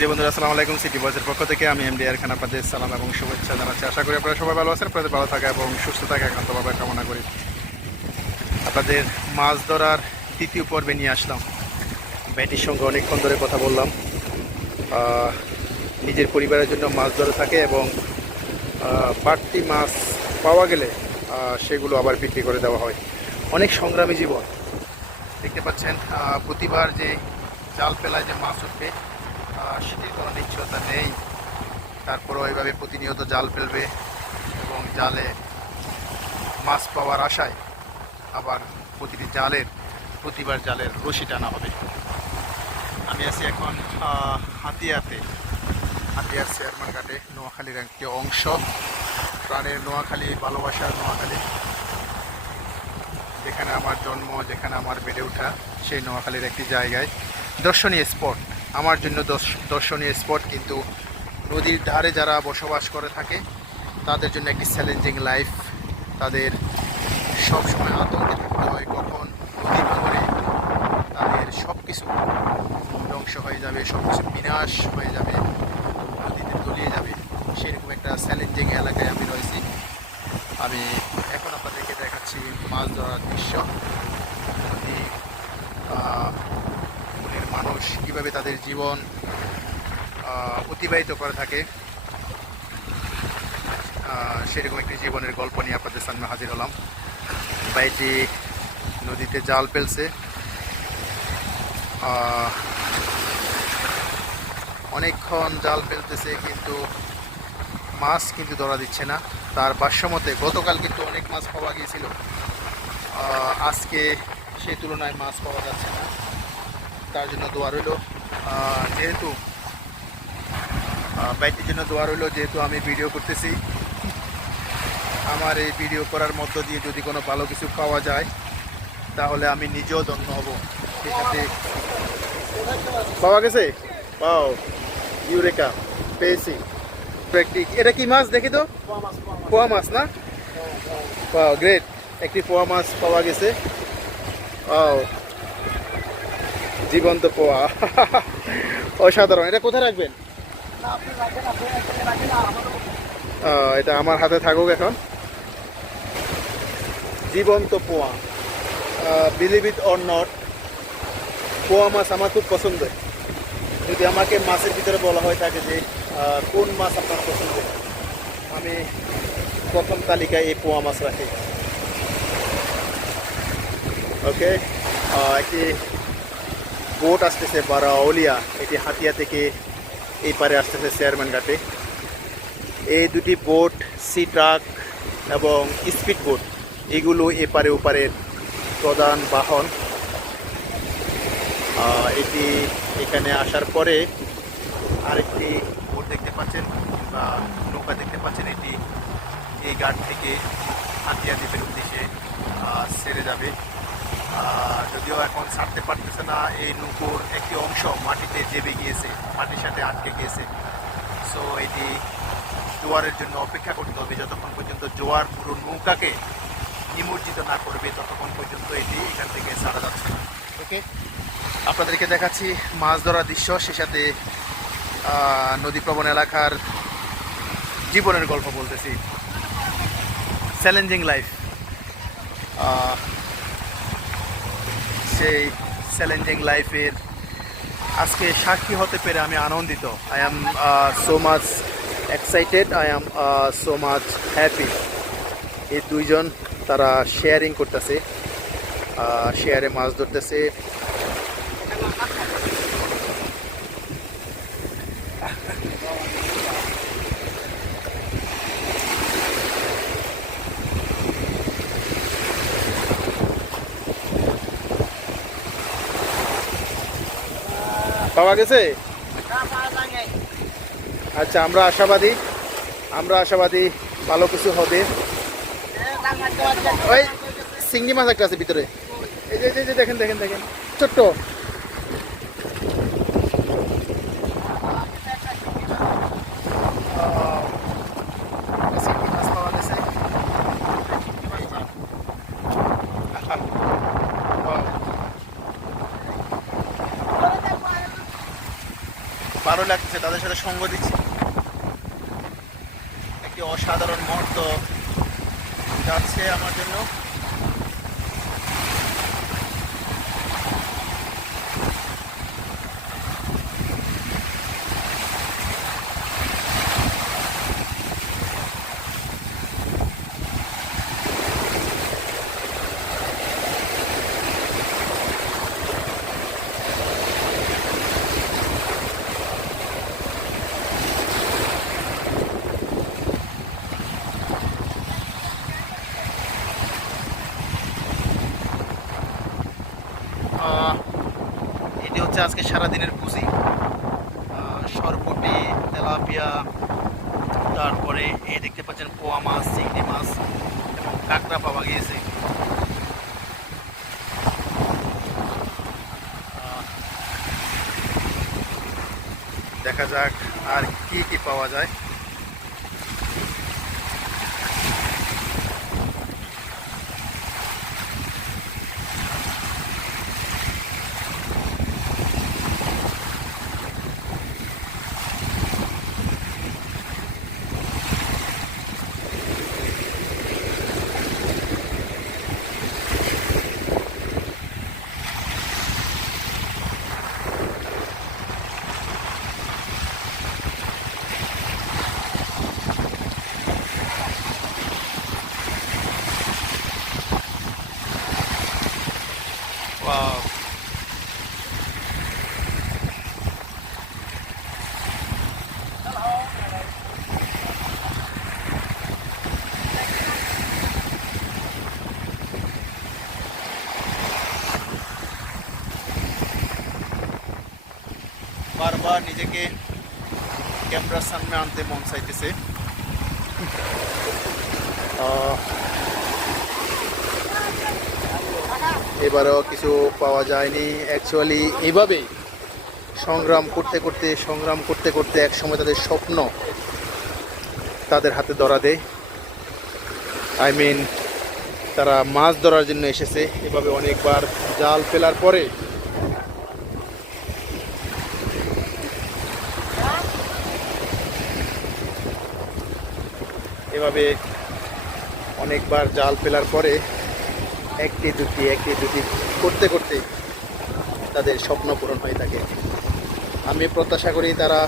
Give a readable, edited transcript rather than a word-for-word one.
জি বন্ধুরা, আসসালামু আলাইকুম। সিটি বয়েজের পক্ষ থেকে আমি এমডি আর খান আপনাদের সালাম এবং শুভেচ্ছা জানাচ্ছি। আশা করি আপনারা সবাই ভালো আছেন, আপনাদের ভালো থাকা এবং সুস্থ থাকা একান্তভাবে কামনা করি। আপনাদের মাছ ধরার দ্বিতীয় পর্বে নিয়ে আসলাম। ব্যাটির সঙ্গে অনেকক্ষণ ধরে কথা বললাম। নিজের পরিবারের জন্য মাছ ধরে থাকে এবং বাড়তি মাছ পাওয়া গেলে সেগুলো আবার বিক্রি করে দেওয়া হয়। অনেক সংগ্রামী জীবন। দেখতে পাচ্ছেন প্রতিবার যে জাল ফেলায় যে মাছ উঠবে সেটির কোনো নিশ্চয়তা নেই। তারপরও এইভাবে প্রতিনিয়ত জাল ফেলবে এবং জালে মাছ পাওয়ার আশায় আবার প্রতিবার জালের রশি টানা হবে। আমি আছি এখন হাতিয়ার চেয়ারম্যান ঘাটে, নোয়াখালীর একটি অংশ, প্রাণের নোয়াখালী, ভালোবাসার নোয়াখালী, যেখানে আমার জন্ম, যেখানে আমার বেড়ে ওঠা, সেই নোয়াখালীর একটি জায়গায় দর্শনীয় স্পট। আমার জন্য দর্শনীয় স্পট, কিন্তু নদীর ধারে যারা বসবাস করে থাকে তাদের জন্য একটি চ্যালেঞ্জিং লাইফ। তাদের সবসময় আতঙ্কে থাকতে হয় কখন নদী ভাঙরে তাদের সব কিছু ধ্বংস হয়ে যাবে, সব কিছু বিনাশ হয়ে যাবে, নদীতে তলিয়ে যাবে। সেরকম একটা চ্যালেঞ্জিং এলাকায় আমি রয়েছি। আমি এখন আপনাদেরকে দেখাচ্ছি মাছ ধরার দৃশ্য। নদী মানুষ কীভাবে তাদের জীবন অতিবাহিত করে থাকে, সেরকম একটি জীবনের গল্প নিয়ে আপনাদের সামনে হাজির হলাম। ভাইটি নদীতে জাল ফেলছে, অনেকক্ষণ জাল ফেলতেছে কিন্তু মাছ কিন্তু ধরা দিচ্ছে না। তার ভাষ্যমতে গতকাল কিন্তু অনেক মাছ পাওয়া গিয়েছিল, আজকে সেই তুলনায় মাছ পাওয়া যাচ্ছে না। তার জন্য দোয়া রইল, যেহেতু বাইকটির জন্য দোয়া রইল, যেহেতু আমি ভিডিও করতেছি। আমার এই ভিডিও করার মধ্য দিয়ে যদি কোনো ভালো কিছু পাওয়া যায় তাহলে আমি নিজেও ধন্য হব। ঠিক আছে, পাওয়া গেছে, পাও ইউরেকা পেয়েছি। প্র্যাকটিক, এটা কি মাছ দেখি তো? পোয়া মাছ না? পাও, গ্রেট, একটি পোয়া মাছ পাওয়া গেছে। ও, জীবন্ত পোয়া অসাধারণ। এটা কোথায় রাখবেন? এটা আমার হাতে থাকুক এখন। জীবন্ত পোয়া, বিলিভ ইট অর নট, পোয়া মাছ আমার খুব পছন্দের। যদি আমাকে মাছের ভিতরে বলা হয় থাকে যে কোন মাছ আপনার পছন্দের, আমি প্রথম তালিকায় এই পোয়া মাছ রাখি। ওকে, একটি বোট আসতেছে বারাউলিয়া, এটি হাতিয়া থেকে এই পারে আসতেছে চেয়ারম্যান ঘাটে। এই দুটি বোট, সি ট্রাক এবং স্পিড বোট, এগুলো এপারে ওপারের প্রধান বাহন। এটি এখানে আসার পরে আরেকটি বোট দেখতে পাচ্ছেন বা নৌকা দেখতে পাচ্ছেন, এটি এই ঘাট থেকে হাতিয়া দ্বীপের উদ্দেশ্যে ছেড়ে যাবে। যদিও এখন ছাড়তে পারতেছে না, এই নৌকোর একটি অংশ মাটিতে চেপে গিয়েছে, মাটির সাথে আটকে গিয়েছে। সো এটি জোয়ারের জন্য অপেক্ষা করতে হবে। যতক্ষণ পর্যন্ত জোয়ার পুরো নৌকাকে নিমজ্জিত না করবে ততক্ষণ পর্যন্ত এটি এখান থেকে ছাড়া যাচ্ছে না। ওকে, আপনাদেরকে দেখাচ্ছি মাছ ধরার দৃশ্য, সে সাথে নদীপ্রবণ এলাকার জীবনের গল্প বলতেছি। চ্যালেঞ্জিং লাইফ, সেই চ্যালেঞ্জিং লাইফের আজকে সাক্ষী হতে পেরে আমি আনন্দিত। I am so much excited, I am so much happy. এই দুইজন তারা শেয়ারিং করতেছে, শেয়ারে মাছ ধরতেছে। পাওয়া গেছে? আচ্ছা, আমরা আশাবাদী ভালো কিছু হবে। ওই চিংড়ি মাছ একটা আছে ভিতরে, এই যে দেখেন ছোট্ট। ভালো লাগছে, তাদের সাথে সঙ্গ দিচ্ছি। একটি অসাধারণ মুহূর্ত যাচ্ছে আমার জন্য। এটি হচ্ছে আজকে সারাদিনের পুঁজি। সরপুঁটি, তেলাপিয়া, তারপরে এই দেখতে পাচ্ছেন পোয়া মাছ, চিংড়ি মাছ এবং কাঁকড়া পাওয়া গিয়েছে। দেখা যাক আর কি কি পাওয়া যায়। ওয়াও, বারবার নিজেকে ক্যামেরার সামনে আনতে মন চাইতেছে। এবারও কিছু পাওয়া যায়নি। অ্যাকচুয়ালি এভাবেই সংগ্রাম করতে করতে একসময় তাদের স্বপ্ন তাদের হাতে ধরা দেয়। আই মিন, তারা মাছ ধরার জন্য এসেছে। এভাবে অনেকবার জাল ফেলার পরে এভাবে অনেকবার জাল ফেলার পরে একটি দুটি করতে করতে তাদের স্বপ্ন পূরণ হয়ে থাকে। আমি প্রত্যাশা করি তারা